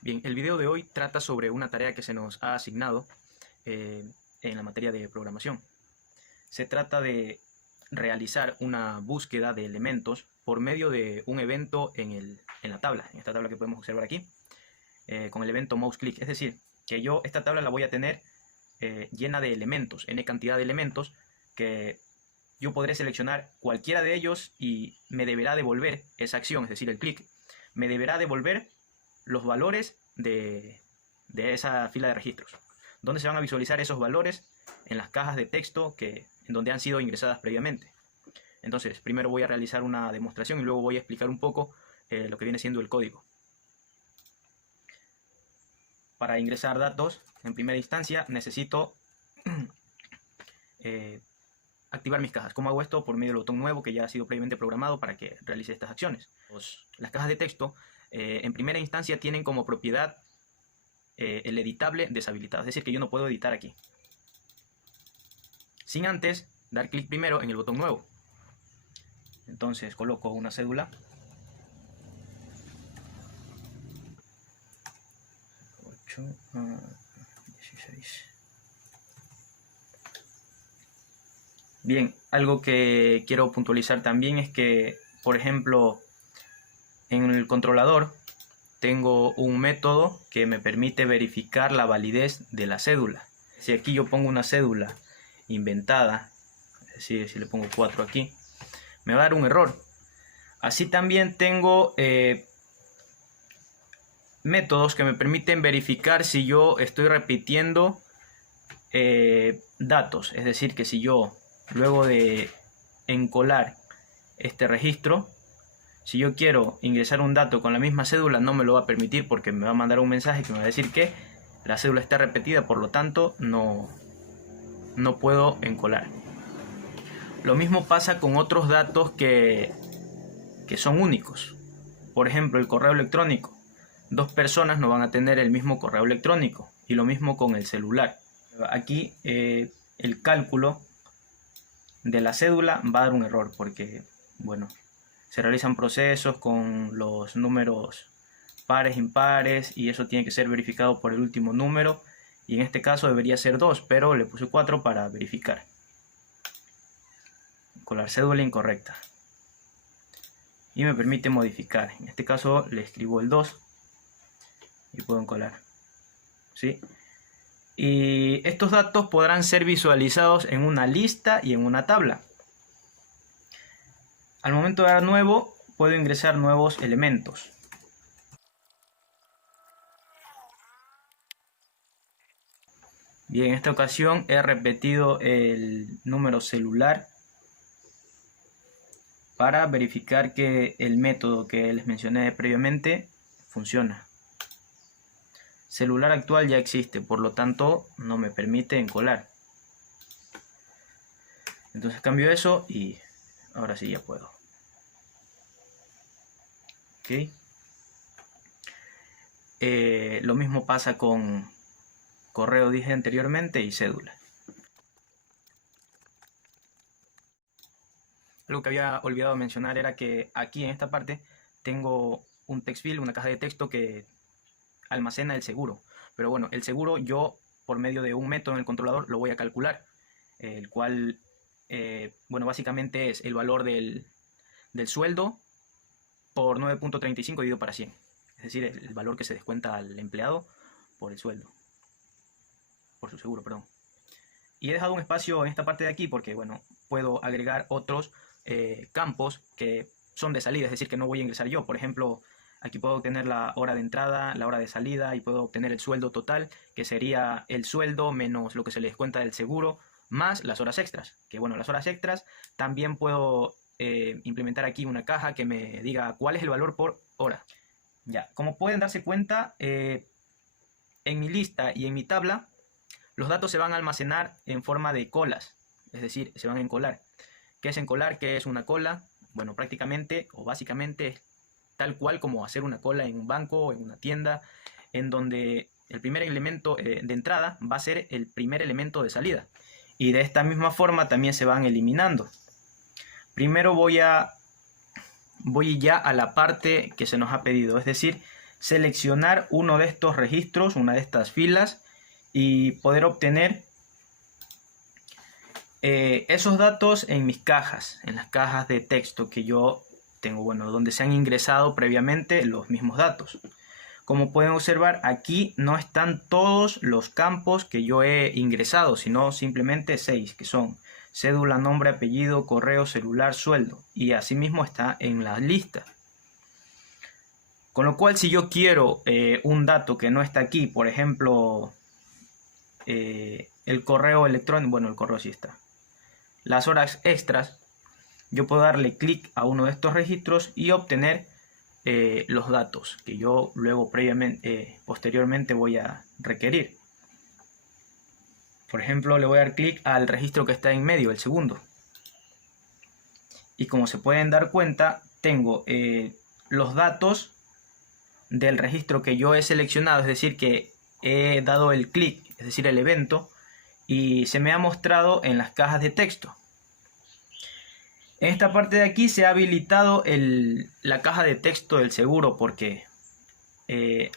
Bien, el video de hoy trata sobre una tarea que se nos ha asignado en la materia de programación. Se trata de realizar una búsqueda de elementos por medio de un evento en esta tabla que podemos observar aquí, con el evento mouseClick. Es decir, que yo esta tabla la voy a tener llena de elementos, n cantidad de elementos, que yo podré seleccionar cualquiera de ellos y me deberá devolver esa acción, es decir, el clic. Me deberá devolver los valores de esa fila de registros. ¿Dónde se van a visualizar esos valores? En las cajas de texto en donde han sido ingresadas previamente. Entonces, primero voy a realizar una demostración y luego voy a explicar un poco lo que viene siendo el código. Para ingresar datos, en primera instancia, necesito activar mis cajas. ¿Cómo hago esto? Por medio del botón nuevo que ya ha sido previamente programado para que realice estas acciones. Las cajas de texto, en primera instancia, tienen como propiedad el editable deshabilitado. Es decir, que yo no puedo editar aquí, sin antes dar clic primero en el botón nuevo. Entonces coloco una cédula. 8 a 16. Bien, algo que quiero puntualizar también es que, por ejemplo, en el controlador tengo un método que me permite verificar la validez de la cédula. Si aquí yo pongo una cédula inventada, es decir, si le pongo 4 aquí, me va a dar un error. Así también tengo métodos que me permiten verificar si yo estoy repitiendo datos. Es decir, que si yo, luego de encolar este registro, si yo quiero ingresar un dato con la misma cédula, no me lo va a permitir porque me va a mandar un mensaje que me va a decir que la cédula está repetida, por lo tanto no puedo encolar. Lo mismo pasa con otros datos que son únicos. Por ejemplo, el correo electrónico. Dos personas no van a tener el mismo correo electrónico. Y lo mismo con el celular. Aquí el cálculo de la cédula va a dar un error porque, bueno, se realizan procesos con los números pares, impares, y eso tiene que ser verificado por el último número. Y en este caso debería ser 2, pero le puse 4 para verificar. Colar cédula incorrecta. Y me permite modificar. En este caso le escribo el 2 y puedo encolar. ¿Sí? Y estos datos podrán ser visualizados en una lista y en una tabla. Al momento de dar nuevo, puedo ingresar nuevos elementos. Bien, en esta ocasión he repetido el número celular para verificar que el método que les mencioné previamente funciona. Celular actual ya existe, por lo tanto no me permite encolar. Entonces cambio eso y ahora sí ya puedo. Ok. Lo mismo pasa con correo, dije anteriormente, y cédula. Algo que había olvidado mencionar era que aquí en esta parte tengo un text field, una caja de texto que almacena el seguro. Pero bueno, el seguro yo por medio de un método en el controlador lo voy a calcular, el cual, bueno, básicamente es el valor del sueldo por 9.35 dividido para 100. Es decir, el valor que se descuenta al empleado por el sueldo, por su seguro, perdón. Y he dejado un espacio en esta parte de aquí porque, bueno, puedo agregar otros campos que son de salida, es decir, que no voy a ingresar yo. Por ejemplo, aquí puedo obtener la hora de entrada, la hora de salida, y puedo obtener el sueldo total, que sería el sueldo menos lo que se le descuenta del seguro, más las horas extras. Que bueno, las horas extras también puedo implementar aquí una caja que me diga cuál es el valor por hora. Ya, como pueden darse cuenta, en mi lista y en mi tabla, los datos se van a almacenar en forma de colas, es decir, se van a encolar. ¿Qué es encolar? ¿Qué es una cola? Bueno, prácticamente o básicamente es tal cual como hacer una cola en un banco o en una tienda, en donde el primer elemento de entrada va a ser el primer elemento de salida. Y de esta misma forma también se van eliminando. Primero voy ya a la parte que se nos ha pedido, es decir, seleccionar uno de estos registros, una de estas filas, y poder obtener esos datos en mis cajas, en las cajas de texto que yo tengo, bueno, donde se han ingresado previamente los mismos datos. Como pueden observar, aquí no están todos los campos que yo he ingresado, sino simplemente 6, que son cédula, nombre, apellido, correo, celular, sueldo. Y asimismo está en la lista. Con lo cual, si yo quiero un dato que no está aquí, por ejemplo, el correo electrónico, bueno, el correo sí está. Las horas extras, yo puedo darle clic a uno de estos registros y obtener los datos que yo luego posteriormente voy a requerir. Por ejemplo, le voy a dar clic al registro que está en medio, el segundo. Y como se pueden dar cuenta, tengo los datos del registro que yo he seleccionado, es decir, que he dado el clic, es decir, el evento, y se me ha mostrado en las cajas de texto. En esta parte de aquí se ha habilitado la caja de texto del seguro porque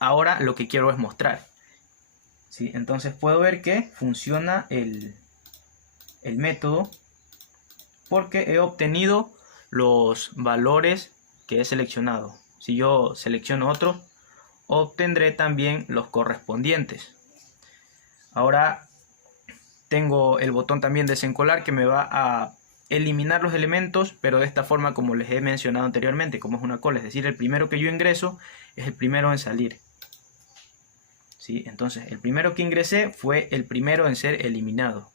ahora lo que quiero es mostrar. ¿Sí? Entonces puedo ver que funciona el método porque he obtenido los valores que he seleccionado. Si yo selecciono otro, obtendré también los correspondientes. Ahora tengo el botón también desencolar que me va a eliminar los elementos, pero de esta forma, como les he mencionado anteriormente, como es una cola, es decir, el primero que yo ingreso es el primero en salir. ¿Sí? Entonces, el primero que ingresé fue el primero en ser eliminado.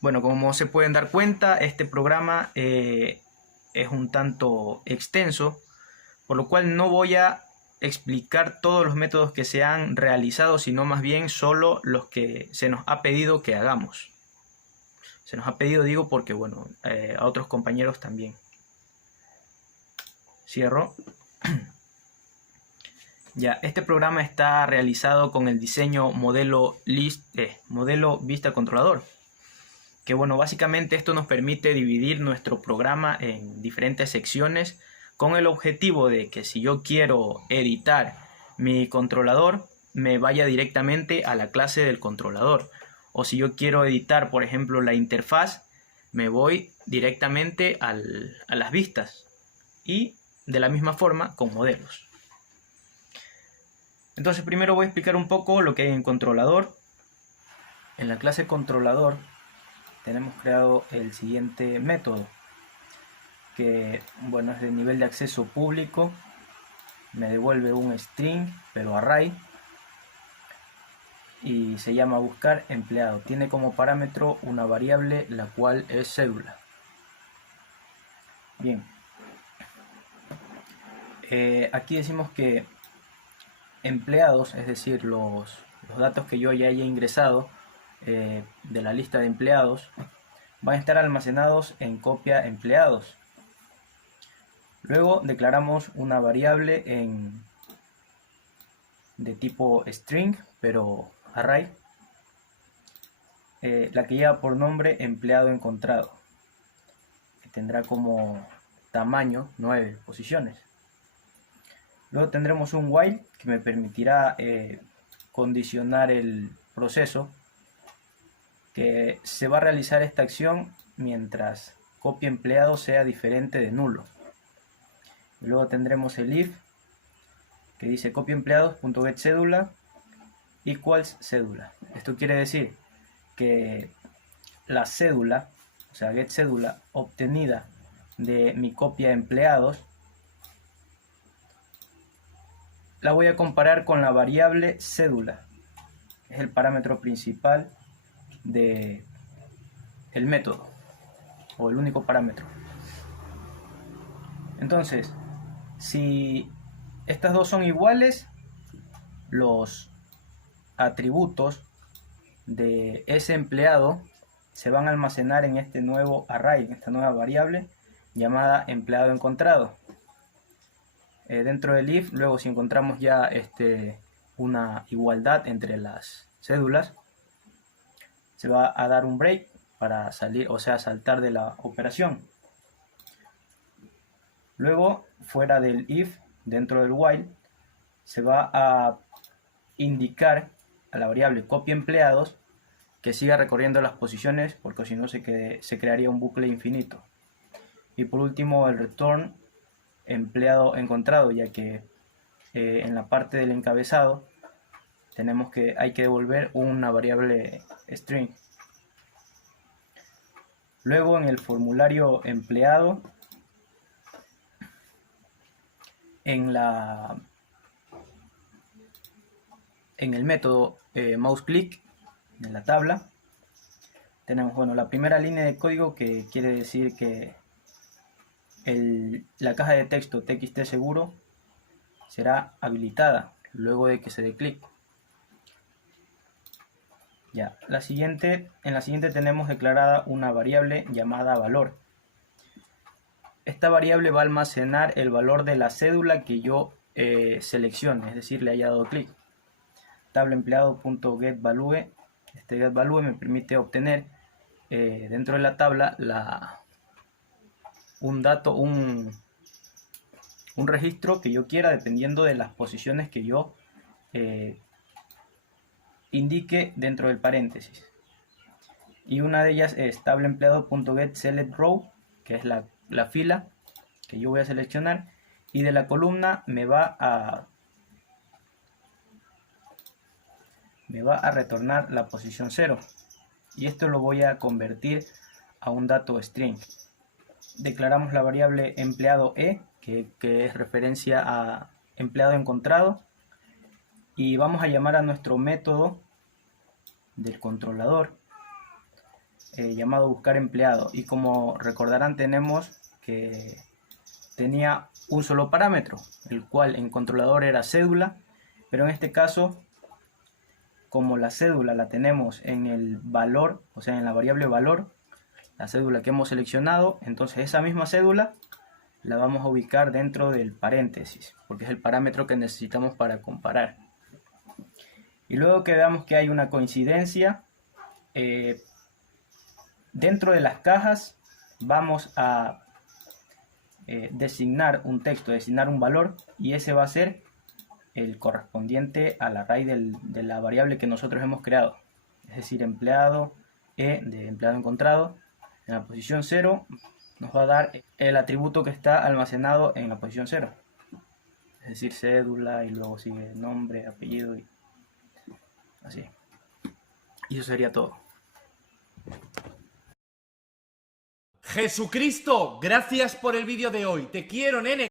Bueno, como se pueden dar cuenta, este programa es un tanto extenso, por lo cual no voy a explicar todos los métodos que se han realizado, sino más bien solo los que se nos ha pedido que hagamos. Se nos ha pedido, digo, porque bueno, a otros compañeros también. Cierro. Ya, este programa está realizado con el diseño modelo vista controlador. Que bueno, básicamente esto nos permite dividir nuestro programa en diferentes secciones con el objetivo de que si yo quiero editar mi controlador, me vaya directamente a la clase del controlador. O si yo quiero editar, por ejemplo, la interfaz, me voy directamente a las vistas. Y de la misma forma con modelos. Entonces primero voy a explicar un poco lo que hay en controlador. En la clase controlador tenemos creado el siguiente método. Que bueno, es de nivel de acceso público. Me devuelve un string, pero array. Y se llama buscar empleado. Tiene como parámetro una variable la cual es cédula. Bien, aquí decimos que empleados, es decir, los datos que yo ya haya ingresado de la lista de empleados, van a estar almacenados en copia empleados. Luego declaramos una variable de tipo string, pero array, la que lleva por nombre empleado encontrado, que tendrá como tamaño 9 posiciones. Luego tendremos un while que me permitirá condicionar el proceso, que se va a realizar esta acción mientras copia empleado sea diferente de nulo. Y luego tendremos el if que dice copia empleados.getCédula equals cédula. Esto quiere decir que la cédula, o sea, getCédula obtenida de mi copia empleados, la voy a comparar con la variable cédula, que es el parámetro principal del método, o el único parámetro. Entonces, si estas dos son iguales, los atributos de ese empleado se van a almacenar en este nuevo array, en esta nueva variable llamada empleado encontrado. Dentro del if, luego si encontramos ya una igualdad entre las cédulas, se va a dar un break para salir, o sea, saltar de la operación. Luego, fuera del if, dentro del while, se va a indicar a la variable copia empleados que siga recorriendo las posiciones, porque si no se crearía un bucle infinito. Y por último el return empleado encontrado, ya que en la parte del encabezado hay que devolver una variable string. Luego en el formulario empleado, en el método mouseClick, en la tabla, tenemos la primera línea de código, que quiere decir que la caja de texto txt seguro será habilitada luego de que se dé clic. Ya, en la siguiente tenemos declarada una variable llamada valor. Esta variable va a almacenar el valor de la cédula que yo seleccione, es decir, le haya dado clic. Tabla empleado.getValue. Este getValue me permite obtener dentro de la tabla un registro que yo quiera, dependiendo de las posiciones que yo indique dentro del paréntesis. Y una de ellas es tabla empleado.getSelectRow, que es la fila que yo voy a seleccionar, y de la columna me va a retornar la posición 0, y esto lo voy a convertir a un dato string. Declaramos la variable empleado e, que es referencia a empleado encontrado, y vamos a llamar a nuestro método del controlador llamado buscar empleado. Y como recordarán, tenemos que tenía un solo parámetro, el cual en controlador era cédula, pero en este caso, como la cédula la tenemos en el valor, o sea en la variable valor, la cédula que hemos seleccionado, entonces esa misma cédula la vamos a ubicar dentro del paréntesis, porque es el parámetro que necesitamos para comparar. Y luego que veamos que hay una coincidencia, dentro de las cajas vamos a designar un texto, designar un valor, y ese va a ser el correspondiente al array de la variable que nosotros hemos creado, es decir, empleado e de empleado encontrado. En la posición 0 nos va a dar el atributo que está almacenado en la posición 0, es decir, cédula, y luego sigue nombre, apellido, y así. Y eso sería todo. Jesucristo, gracias por el vídeo de hoy. Te quiero, nene.